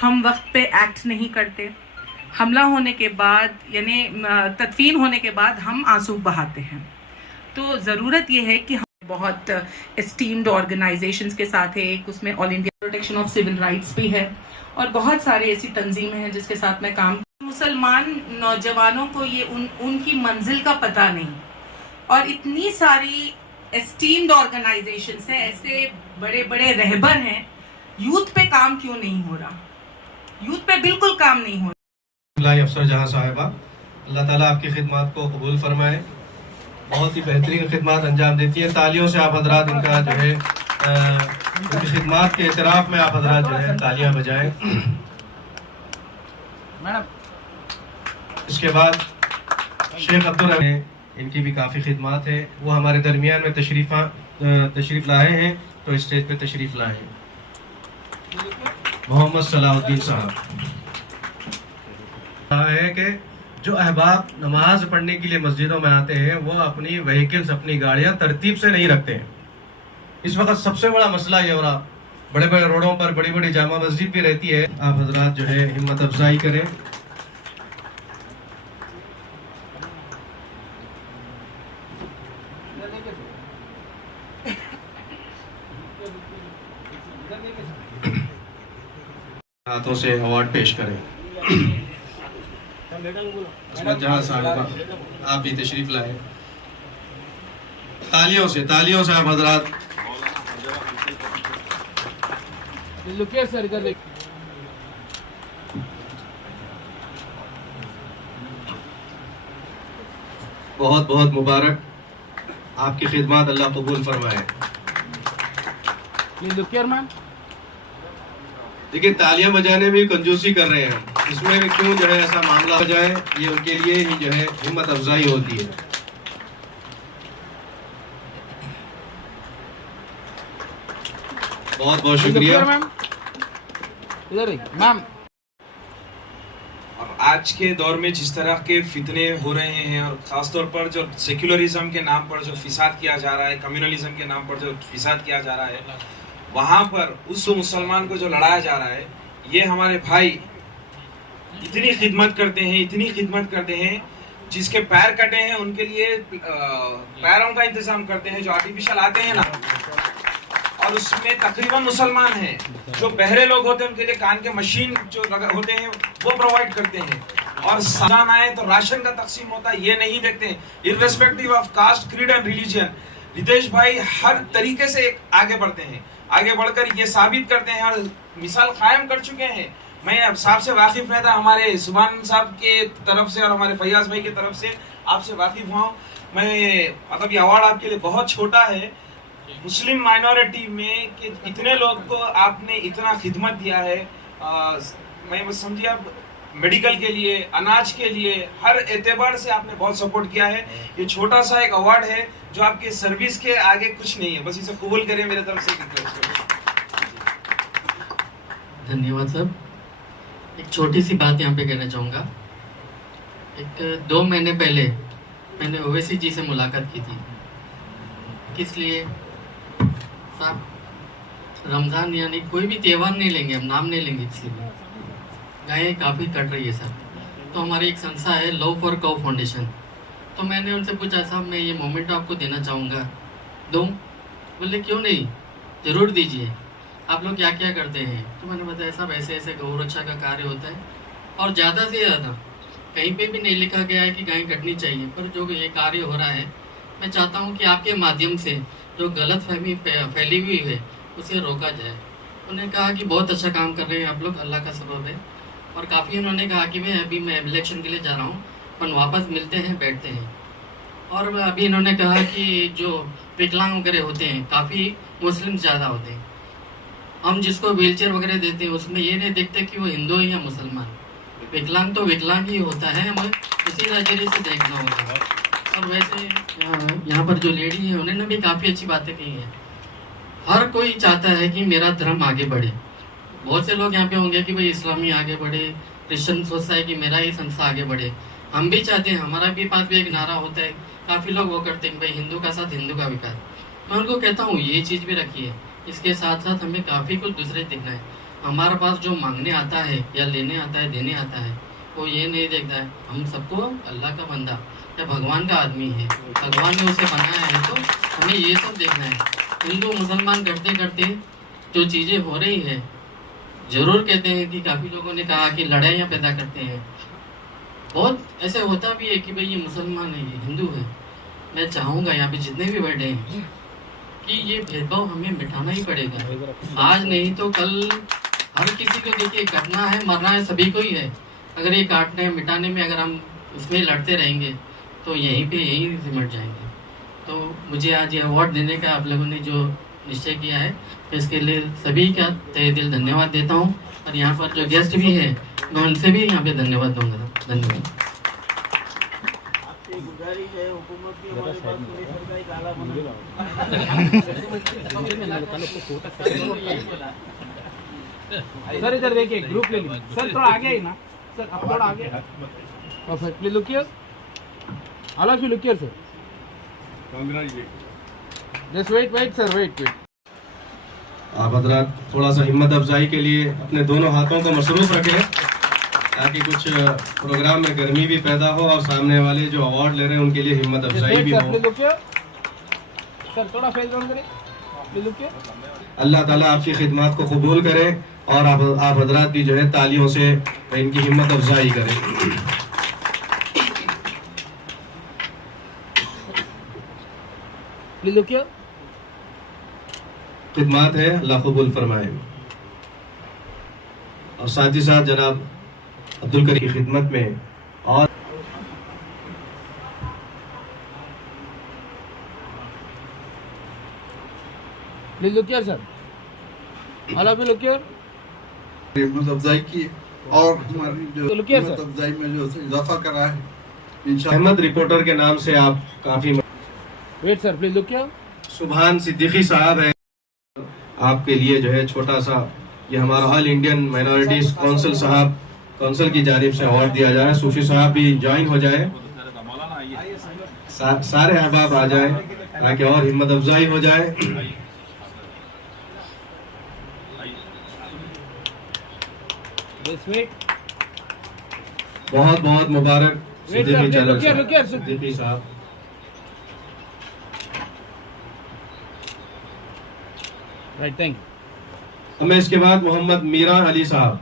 हम वक्त पे एक्ट नहीं करते। हमला होने के बाद यानी तदफीन होने के बाद हम आंसू बहाते हैं। तो ज़रूरत यह है कि हम बहुत एस्टीम्ड ऑर्गेनाइजेशंस के साथ है, एक उसमें all India protection of civil rights भी है और बहुत सारे ऐसी तंजीमें हैं जिसके साथ मैं काम। मुसलमान नौजवानों को ये उनकी मंजिल का पता नहीं और इतनी सारी एस्टीम्ड ऑर्गेनाइजेशंस हैं, ऐसे बड़े बड़े रहबर हैं, यूथ पे काम क्यों नहीं हो रहा? यूथ पे बिल्कुल काम नहीं हो रहा। अफसर जहां साहिबा, अल्लाह ताला आपकी खिदमत को कबूल फरमाए। बहुत ही बेहतरीन खिदमत अंजाम देती हैं। तालियों से आप हजरात इनका जो है उनकी खिदमत के एतराफ़ में आप हजरात जो है तालियां बजाएं। इसके बाद शेख अब्दुल रहीम, इनकी भी काफ़ी खिदमत है, वो हमारे दरमियान में तशरीफ़ लाए हैं, तो स्टेज पे तशरीफ़ लाए हैं। मोहम्मद सलाहुद्दीन साहब है कि जो अहबाब नमाज पढ़ने के लिए मस्जिदों में आते हैं वो अपनी व्हीकल्स, अपनी गाड़ियां तरतीब से नहीं रखते हैं। इस वक्त सबसे बड़ा मसला ये हो रहा, बड़े बड़े रोडों पर बड़ी बड़ी जामा मस्जिद भी रहती है। आप हजरात जो है हिम्मत अफजाई करें। हाथों से अवार्ड पेश करें। जहां साहिबा आप भी तशरीफ लाए। तालियों से आप हजरात। बहुत बहुत मुबारक, आपकी खिदमत अल्लाह कबूल फरमाए। देखिए तालियां बजाने में कंजूसी कर रहे हैं, इसमें भी क्यों जो है ऐसा मामला हो जाए, ये उनके लिए ही जो है हिम्मत अफजाई होती है। बहुत बहुत शुक्रिया मैम। और आज के दौर में जिस तरह के फितने हो रहे हैं और ख़ासतौर पर जो सेक्युलरिज्म के नाम पर जो फिसाद किया जा रहा है, कम्युनलिज्म के नाम पर जो फिसाद किया जा रहा है, वहाँ पर उस मुसलमान को जो लड़ाया जा रहा है, ये हमारे भाई इतनी खिदमत करते हैं, जिसके पैर कटे हैं उनके लिए पैरों का इंतजाम करते हैं, जो आर्टिफिशियल आते हैं ना, और उसमें तकरीबन मुसलमान हैं। जो बहरे लोग होते हैं उनके लिए कान के मशीन जो होते हैं वो प्रोवाइड करते हैं, और सामान आए तो राशन का तकसीम होता है, ये नहीं देखते हैं। Irrespective of caste, creed and religion, Ritesh भाई हर तरीके से आगे बढ़ते हैं, आगे बढ़कर ये साबित करते हैं और मिसाल कायम कर चुके हैं। मैं अब साहब से वाकिफ रहता, हमारे सुभान साहब के तरफ से और हमारे फैयाज भाई की तरफ से आपसे वाकिफ हुआ। मैं मतलब ये अवार्ड आपके लिए बहुत छोटा है, मुस्लिम माइनॉरिटी में कि इतने लोग को आपने इतना खिदमत दिया है। मैं बस समझिए आप मेडिकल के लिए, अनाज के लिए, हर एतबार से आपने बहुत सपोर्ट किया है। ये छोटा सा एक अवार्ड है जो आपके सर्विस के आगे कुछ नहीं है, बस इसे कबूल करें मेरे तरफ से। धन्यवाद सर। एक छोटी सी बात यहाँ पे कहना चाहूँगा। 2 महीने पहले मैंने ओवैसी जी से मुलाकात की थी। किस लिए साहब? रमज़ान यानी कोई भी त्यौहार नहीं लेंगे, हम नाम नहीं लेंगे किसी भी, गायें काफ़ी कट रही है सर। तो हमारी एक संस्था है लव फॉर काउ फाउंडेशन, तो मैंने उनसे पूछा साहब मैं ये मोमेंट आपको देना चाहूँगा, दूँ? बोले क्यों नहीं, ज़रूर दीजिए। आप लोग क्या क्या करते हैं? तो मैंने बताया साहब ऐसे ऐसे गौ रक्षा का कार्य होता है, और ज़्यादा से ज़्यादा कहीं पे भी नहीं लिखा गया है कि गाय कटनी चाहिए, पर जो ये कार्य हो रहा है, मैं चाहता हूँ कि आपके माध्यम से जो गलत फहमी फैली हुई है उसे रोका जाए। उन्होंने कहा कि बहुत अच्छा काम कर रहे हैं आप लोग, अल्लाह का सबब है। और काफ़ी उन्होंने कहा कि मैं इलेक्शन के लिए जा रहा हूँ, अपन वापस मिलते हैं, बैठते हैं। और अभी इन्होंने कहा कि जो विकलांग वगैरह होते हैं, काफ़ी मुस्लिम ज़्यादा होते हैं, हम जिसको व्हीलचेयर वगैरह देते हैं उसमें ये नहीं देखते कि वो हिंदू है या मुसलमान। विकलांग तो विकलांग ही होता है, हमें उसी नज़रिए से देखना होगा। और वैसे यहाँ पर जो लेडी है उन्होंने भी काफ़ी अच्छी बातें कही हैं। हर कोई चाहता है कि मेरा धर्म आगे बढ़े। बहुत से लोग यहाँ पे होंगे कि भाई इस्लामी आगे बढ़े, क्रिश्चियन सोचता है कि मेरा ही संस्था आगे बढ़े। हम भी चाहते हैं, हमारा भी पास भी एक नारा होता है काफ़ी लोग वो करते हैं कि भाई हिंदू का साथ हिंदू का विकास। मैं उनको कहता हूँ ये चीज़ भी रखिए, इसके साथ साथ हमें काफ़ी कुछ दूसरे दिखना है। हमारे पास जो मांगने आता है या लेने आता है, देने आता है, वो ये नहीं देखता है हम सबको अल्लाह का बंदा या भगवान का आदमी है, भगवान ने उसे बनाया है, तो हमें ये सब देखना है। हिंदू मुसलमान करते करते जो चीज़ें हो रही है, ज़रूर कहते हैं कि काफ़ी लोगों ने कहा कि लड़ाइयाँ पैदा करते हैं। बहुत ऐसे होता भी है कि भाई ये मुसलमान है, ये हिंदू है। मैं चाहूँगा यहाँ पे जितने भी बैठे हैं कि ये भेदभाव हमें मिटाना ही पड़ेगा। आज नहीं तो कल हर किसी को देखिए कटना है, मरना है, सभी को ही है। अगर ये काटने मिटाने में अगर हम उसमें लड़ते रहेंगे तो यहीं पे यहीं सिमट जाएंगे। तो मुझे आज ये अवार्ड देने का आप लोगों ने जो निश्चय किया है, इसके लिए सभी का तहे दिल धन्यवाद देता हूँ। और यहाँ पर जो गेस्ट भी है मैं उनसे भी यहाँ पे धन्यवाद दूंगा। धन्यवाद। आपसे गुजारिश है, हुकूमत की हमारे पास पूरी सरकारी काला सर इधर देखिए, ग्रुप ले लीजिए सर, थोड़ा आगे ही ना सर, आप थोड़ा आगे। Perfect, please look here, all of you look here sir. Just wait sir, wait. आप हजरात थोड़ा सा हिम्मत अफजाई के लिए अपने दोनों हाथों को मसरूफ रखें, ताकि कुछ प्रोग्राम में गर्मी भी पैदा हो और सामने वाले जो अवार्ड ले रहे हैं उनके लिए हिम्मत अफजाई भी हो। सर थोड़ा फेस डाउन करें, प्लीज लुक हियर। अल्लाह ताला आपकी खिदमत को कबूल करे और आप हजरात भी जो है तालियों से इनकी हिम्मत अफजाई करें। Please look here. खिदमत है, अल्लाह कबूल फरमाए। और साथ ही साथ जनाब अब्दुल करीम की खिदमत में और please look here sir, all of you look here. हिम्मत अफजाई की और हमारी जो तो लुकिए हिम्मत सर। अफजाई में जो इजाफा करा है इंशाअल्लाह। अहमद रिपोर्टर के नाम से आप काफी wait sir, please look here. Subhan Siddiqui साहब है, आपके लिए जो है छोटा सा ये हमारा ऑल इंडियन माइनॉरिटीज काउंसिल साहब काउंसिल की जानिब से अवार्ड दिया जा रहा है। सूफी साहब भी ज्वाइन हो जाए, सारे अहबाब आ जाए ताकि और हिम्मत अफजाई हो जाए। बहुत बहुत मुबारक सिद्दीकी चैनल सिद्दीकी साहब। Right, thank you. हमें इसके बाद मोहम्मद मीरा अली साहब,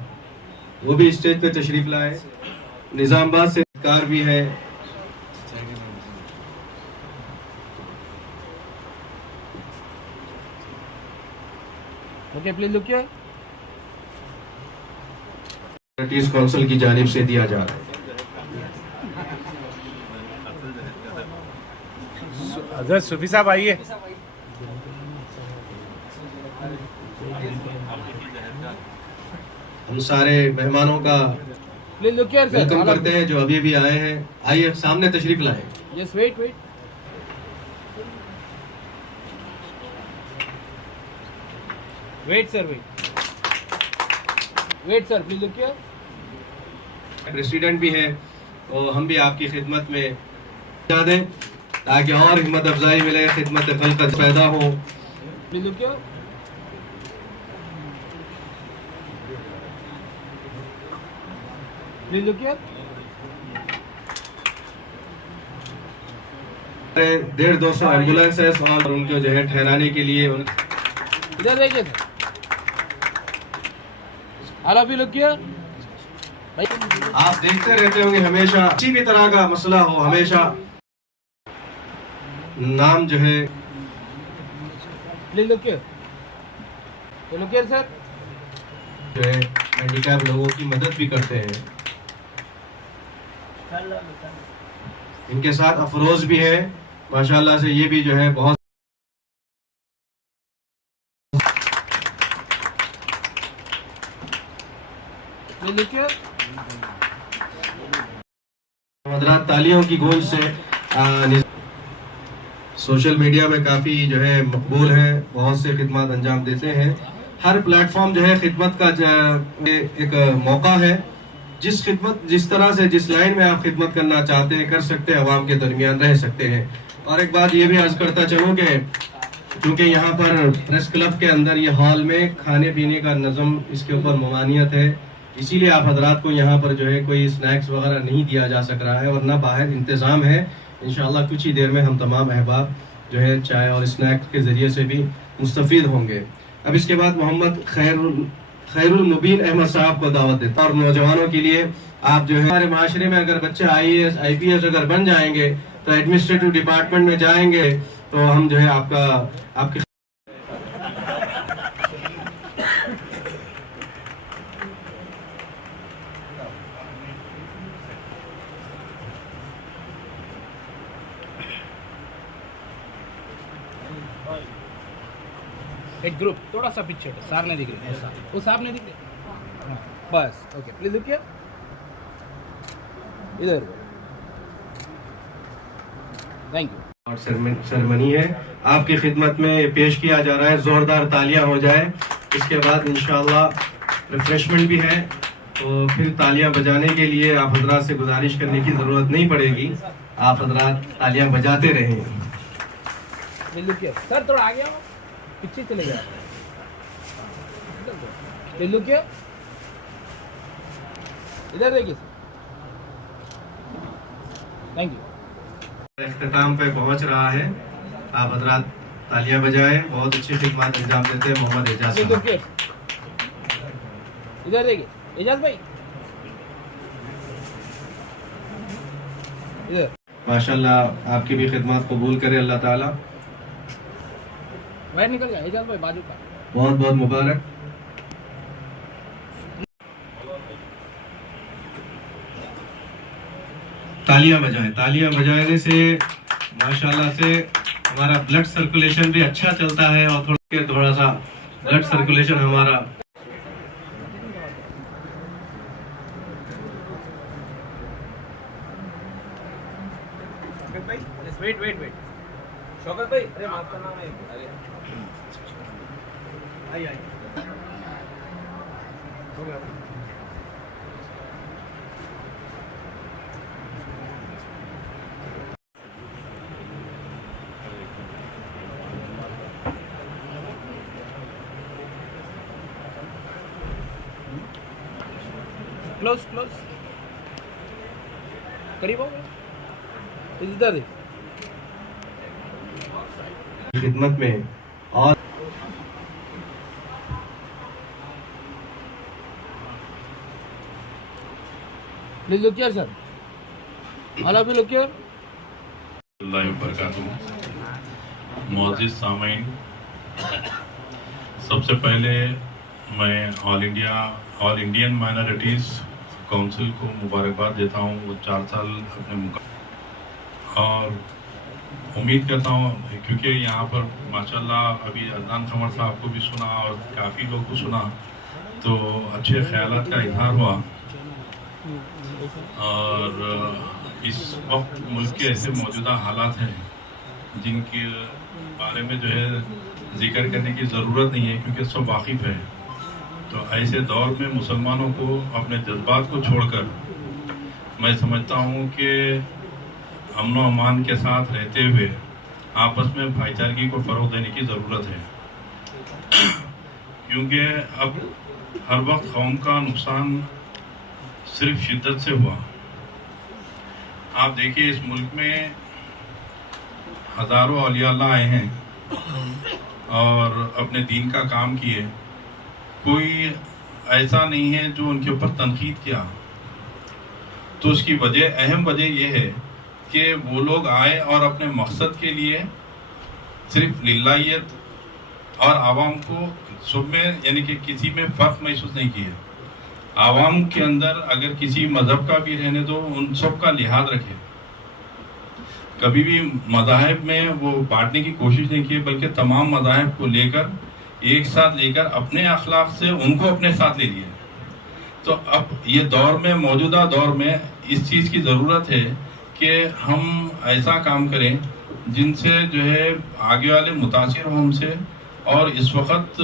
वो भी स्टेज पे तशरीफ लाए, निजामाबाद से कार भी है। Okay, please look here. British council की जानिब से दिया जा रहा है। हजरत सूफी साहब आइए। हम सारे मेहमानों का please look here sir, welcome करते हैं जो अभी भी आए हैं। आइए सामने तशरीफ लाएं। Yes, wait. Wait sir, wait sir, please look here. President भी है, तो हम भी आपकी खिदमत में जा दें ताकि और हिम्मत अफजाई मिले, खिदमत खल्क़त पैदा हो। Please look here. Please look here. 150-200 ambulances और उनको जो है ठहराने के लिए इधर देखिए sir, all of you look here. आप देखते रहते होंगे हमेशा किसी भी तरह का मसला हो, हमेशा नाम जो है please look here. Look here sir. जो है हैंडीकैप लोगों की मदद भी करते हैं। इनके साथ अफरोज भी है, माशाल्लाह से ये भी जो है बहुत हज़रात तालियों की गूंज से सोशल मीडिया में काफ़ी जो है मकबूल है, बहुत से खिदमत अंजाम देते हैं। हर प्लेटफॉर्म जो है खिदमत का एक मौका है जिस तरह से जिस लाइन में आप खिदमत करना चाहते हैं कर सकते हैं, अवाम के दरमियान रह सकते हैं। और एक बात ये भी अर्ज करता चलूँ कि चूँकि यहाँ पर प्रेस क्लब के अंदर ये हॉल में खाने पीने का नज़म इसके ऊपर ममानियत है, इसीलिए आप हजरात को यहाँ पर जो है कोई स्नैक्स वगैरह नहीं दिया जा सक रहा है, वरना बाहर इंतज़ाम है। इंशाअल्लाह कुछ ही देर में हम तमाम अहबाब जो है चाय और स्नैक्स के ज़रिए से भी मुस्तफ़ीद होंगे। अब इसके बाद मोहम्मद खैरुल मुबीन अहमद साहब को दावत देता और नौजवानों के लिए आप जो है हमारे माशरे में अगर बच्चे IAS IPS अगर बन जाएंगे तो एडमिनिस्ट्रेटिव डिपार्टमेंट में जाएंगे तो हम जो है आपकी एक ग्रुप थोड़ा सा पीछे हटो, साहब नहीं दिख रहे, वो साहब नहीं दिख रहे। हाँ, बस ओके, प्लीज लुक हियर, इधर, थैंक यू। और सेरेमनी है आपकी खिदमत में पेश किया जा रहा है, जोरदार तालियां हो जाए। इसके बाद इंशाअल्लाह रिफ्रेशमेंट भी है, तो फिर तालियां बजाने के लिए आप हजरात से गुजारिश करने की ज़रूरत नहीं पड़ेगी, आप हजरात तालियां बजाते रहें। प्लीज लुक हियर, सर थोड़ा आगे आओ, पीछे चले जाओ, प्लीज लुक हियर, इधर देखिए, थैंक यू। इख्तिताम पे पहुंच रहा है, आप हजरात तालियां बजाएं, बहुत अच्छी खिदमत अंजाम देते हैं मोहम्मद एजाज साहब। इधर देखिए एजाज भाई, इधर। माशाल्लाह आपकी भी खिदमत कबूल करे अल्लाह ताला, बाहर निकल जाए एजाज भाई, बाजू का बहुत बहुत मुबारक। तालियां बजाएं, तालियां बजाने से माशाल्लाह से हमारा ब्लड सर्कुलेशन भी अच्छा चलता है और थोड़ा सा ब्लड सर्कुलेशन हमारा वेट शौकत भाई, अरे माफ करना, मैं अरे आई हो गया। क्लोज करीब हो, इधर देख खिदमत में। और please look here sir, all of you look here. मुअज़्ज़िज़ सामीन, सबसे पहले मैं ऑल इंडियन माइनॉरिटीज़ काउंसिल को मुबारकबाद देता हूँ, वो 4 साल अपने और उम्मीद करता हूँ क्योंकि यहाँ पर माशाल्लाह अभी अदनान कमर साहब को भी सुना और काफ़ी लोग को सुना तो अच्छे ख्यालात का इजहार हुआ। और इस वक्त मुल्क के ऐसे मौजूदा हालात हैं जिनके बारे में जो है जिक्र करने की ज़रूरत नहीं है क्योंकि सब वाकिफ़ हैं। तो ऐसे दौर में मुसलमानों को अपने जज्बात को छोड़कर मैं समझता हूँ कि अमन व अमान के साथ रहते हुए आपस में भाईचारगी को फ़रोग़ देने की ज़रूरत है क्योंकि अब हर वक्त कौम का नुकसान सिर्फ शिद्दत से हुआ। आप देखिए इस मुल्क में हज़ारों औलिया अल्लाह आए हैं और अपने दीन का काम किए, कोई ऐसा नहीं है जो उनके ऊपर तनकीद किया। तो उसकी वजह, अहम वजह यह है कि वो लोग आए और अपने मकसद के लिए सिर्फ लिल्लाहियत और आवाम को सब में यानी कि किसी में फ़र्क महसूस नहीं किया। आवाम के अंदर अगर किसी मज़हब का भी रहने दो, उन सब का लिहाज रखे। कभी भी मज़ाहिब में वो बांटने की कोशिश नहीं की, बल्कि तमाम मज़ाहिब को लेकर एक साथ लेकर अपने अखलाक से उनको अपने साथ ले लिया। तो अब ये दौर में, मौजूदा दौर में इस चीज़ की ज़रूरत है कि हम ऐसा काम करें जिनसे जो है आगे वाले मुतासिर हों हमसे। और इस वक्त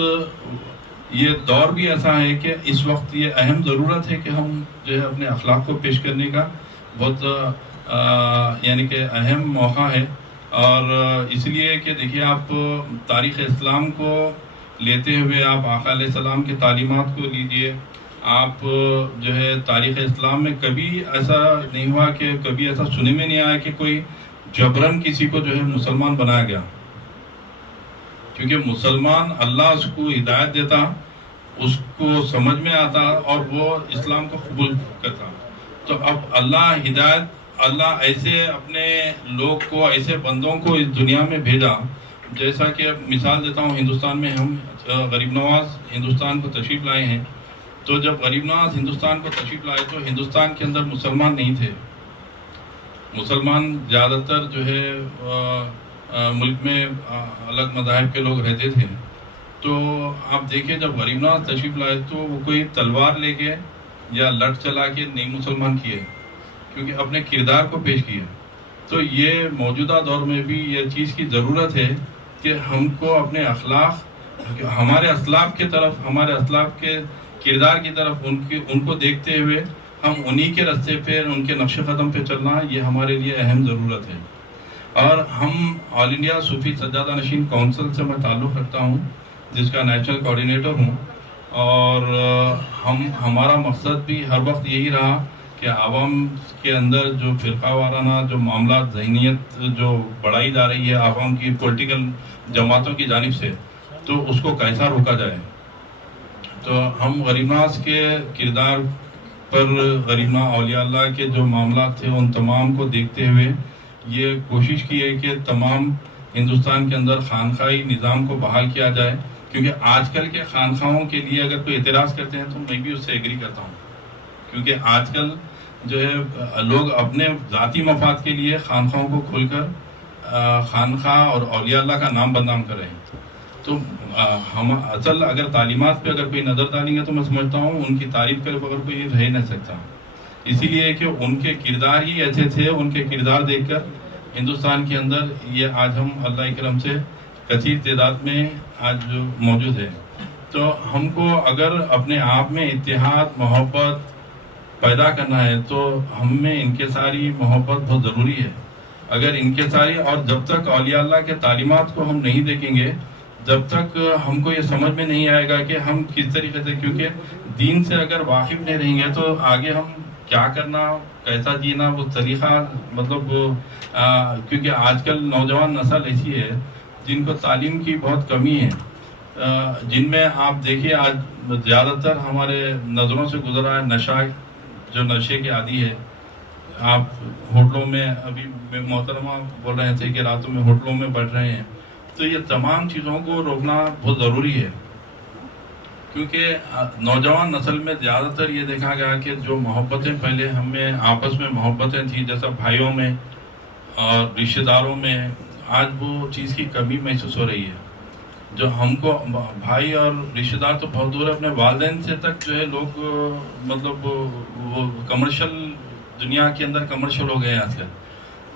ये दौर भी ऐसा है कि इस वक्त ये अहम ज़रूरत है कि हम जो है अपने अखलाक को पेश करने का बहुत यानी कि अहम मौका है। और इसलिए कि देखिए आप तारीख़ इस्लाम को लेते हुए आप आका अलैहिस्सलाम की तालीमात को लीजिए। आप जो है तारीख़ इस्लाम में कभी ऐसा नहीं हुआ कि कभी ऐसा सुनने में नहीं आया कि कोई जबरन किसी को जो है मुसलमान बनाया गया, क्योंकि मुसलमान अल्लाह उसको हिदायत देता, उसको समझ में आता और वो इस्लाम को कबूल करता। तो अब अल्लाह ऐसे अपने लोग को, ऐसे बंदों को इस दुनिया में भेजा। जैसा कि अब मिसाल देता हूँ, हिंदुस्तान में हम गरीब नवाज हिंदुस्तान को तशरीफ़ लाए हैं। तो जब गरीब नवाज हिंदुस्तान को तशरीफ़ लाए तो हिंदुस्तान के अंदर मुसलमान नहीं थे। मुसलमान ज़्यादातर जो है मुल्क में अलग मज़ाहिब के लोग रहते थे। तो आप देखिए जब गरीब नवाज तशरीफ़ लाए तो वो कोई तलवार लेके या लठ चला के नहीं मुसलमान किए, क्योंकि अपने किरदार को पेश किए। तो ये मौजूदा दौर में भी ये चीज़ की ज़रूरत है कि हमको अपने अखलाक, हमारे असलाफ के तरफ, हमारे असलाफ के किरदार की तरफ उनको देखते हुए हम उन्हीं के रास्ते पे, उनके नक्श कदम पे चलना, ये हमारे लिए अहम ज़रूरत है। और हम ऑल इंडिया सूफी सज्जादा नशीन काउंसिल से मैं ताल्लुक़ रखता हूँ, जिसका नेशनल कोऑर्डिनेटर हूँ। और हमारा मकसद भी हर वक्त यही रहा कि आवाम के अंदर जो फ़िरक़ा वाराना जो मामला ज़हनियत जो बढ़ाई जा रही है आवाम की पॉलिटिकल जमातों की जानिब से, तो उसको कैसा रोका जाए। तो हम गरीब नवाज के किरदार पर, गरीब नवाज औलिया अल्लाह के जो मामला थे उन तमाम को देखते हुए ये कोशिश की है कि तमाम हिंदुस्तान के अंदर खानखाई निज़ाम को बहाल किया जाए। क्योंकि आजकल के खानखाओं के लिए अगर कोई एतराज़ करते हैं तो मैं भी उससे एग्री करता हूँ, क्योंकि आजकल जो है लोग अपने ज़ाती मफाद के लिए खानखाओं को खोलकर खानखा और औलिया अल्लाह का नाम बदनाम कर रहे हैं। तो हम असल अगर तालीमात पे अगर कोई नज़र डालेंगे तो मैं समझता हूँ उनकी तारीफ करे बगैर कोई रह नहीं सकता। इसीलिए कि उनके किरदार ही ऐसे थे, उनके किरदार देखकर हिंदुस्तान के अंदर ये आज हम अल्लाह के करम से कसीर तादाद में आज मौजूद है। तो हमको अगर अपने आप में इत्तेहाद मोहब्बत पैदा करना है तो हम में इनके सारी मोहब्बत बहुत ज़रूरी है। अगर इनके सारी, और जब तक औलिया अल्लाह के तालीमात को हम नहीं देखेंगे, जब तक हमको ये समझ में नहीं आएगा कि हम किस तरीके से, क्योंकि दीन से अगर वाकिफ नहीं रहेंगे तो आगे हम क्या करना, कैसा जीना, वो तरीक़ा मतलब क्योंकि आजकल नौजवान नस्ल ऐसी है जिनको तालीम की बहुत कमी है, जिनमें आप देखिए आज ज़्यादातर हमारे नज़रों से गुजरा है नशा, जो नशे के आदी है। आप होटलों में, अभी मोहतरमा बोल रहे थे कि रातों में होटलों में बैठ रहे हैं, तो ये तमाम चीज़ों को रोकना बहुत ज़रूरी है। क्योंकि नौजवान नस्ल में ज़्यादातर ये देखा गया कि जो मोहब्बतें पहले हमें आपस में मोहब्बतें थी, जैसा भाइयों में और रिश्तेदारों में, आज वो चीज़ की कमी महसूस हो रही है। जो हमको भाई और रिश्तेदार तो बहुत दूर है, अपने वालिदैन से तक जो है लोग मतलब वो कमर्शियल दुनिया के अंदर कमर्शियल हो गए आजकल।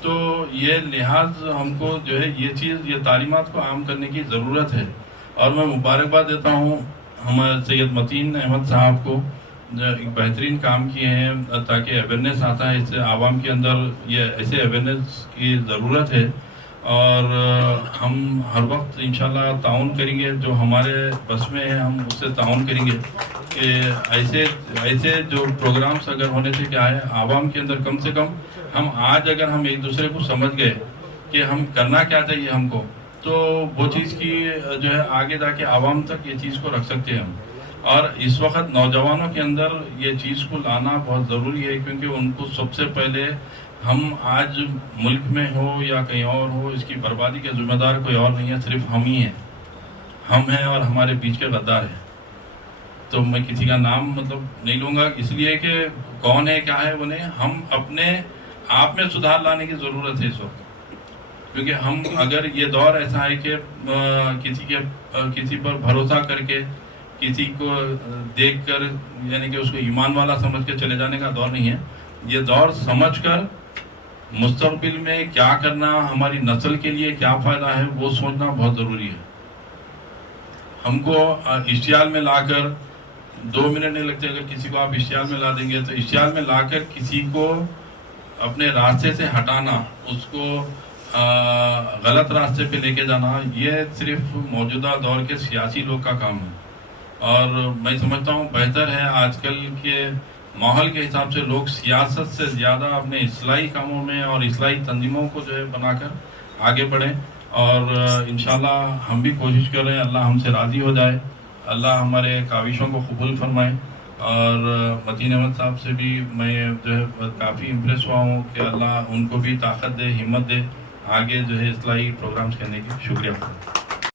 तो ये लिहाज हमको जो है ये चीज़, ये तालीमात को आम करने की ज़रूरत है। और मैं मुबारकबाद देता हूँ हमारे सैयद मतीन अहमद साहब को, जो एक बेहतरीन काम किए हैं ताकि अवेयरनेस आता है, इससे आवाम के अंदर ये ऐसे अवेयरनेस की ज़रूरत है। और हम हर वक्त इंशाल्लाह ताउन करेंगे, जो हमारे बस में है हम उससे ताउन करेंगे कि ऐसे जो प्रोग्राम्स अगर होने से क्या है, आवाम के अंदर कम से कम हम आज अगर हम एक दूसरे को समझ गए कि हम करना क्या चाहिए हमको, तो वो चीज़ की जो है आगे जाके आवाम तक ये चीज़ को रख सकते हैं हम। और इस वक्त नौजवानों के अंदर ये चीज़ को लाना बहुत ज़रूरी है, क्योंकि उनको सबसे पहले हम आज मुल्क में हो या कहीं और हो, इसकी बर्बादी के ज़िम्मेदार कोई और नहीं है, सिर्फ हम ही हैं। हम हैं और हमारे बीच के गद्दार हैं। तो मैं किसी का नाम मतलब नहीं लूँगा, इसलिए कि कौन है क्या है वो नहीं, हम अपने आप में सुधार लाने की ज़रूरत है इस वक्त। क्योंकि हम अगर ये दौर ऐसा है कि किसी पर भरोसा करके, किसी को देखकर यानी कि उसको ईमान वाला समझ के चले जाने का दौर नहीं है। ये दौर समझकर मुस्तक़बिल में क्या करना, हमारी नस्ल के लिए क्या फ़ायदा है, वो सोचना बहुत ज़रूरी है। हमको इश्तियाल में लाकर 2 मिनट नहीं लगते। अगर किसी को आप इश्तियाल में ला देंगे तो इश्तियाल में लाकर किसी को अपने रास्ते से हटाना, उसको गलत रास्ते पे लेके जाना, ये सिर्फ मौजूदा दौर के सियासी लोग का काम है। और मैं समझता हूँ बेहतर है आजकल के माहौल के हिसाब से लोग सियासत से ज़्यादा अपने इस्लाही कामों में और इस्लाही तंजीमों को जो है बनाकर आगे बढ़ें। और इंशाल्लाह हम भी कोशिश कर रहे हैं, अल्लाह हमसे राज़ी हो जाए, अल्लाह हमारे काविशों को कबूल फरमाए। और मतीन अहमद साहब से भी मैं जो है काफ़ी इम्प्रेस हुआ हूँ कि अल्लाह उनको भी ताकत दे, हिम्मत दे आगे जो है इस्लाही प्रोग्राम्स करने की। शुक्रिया।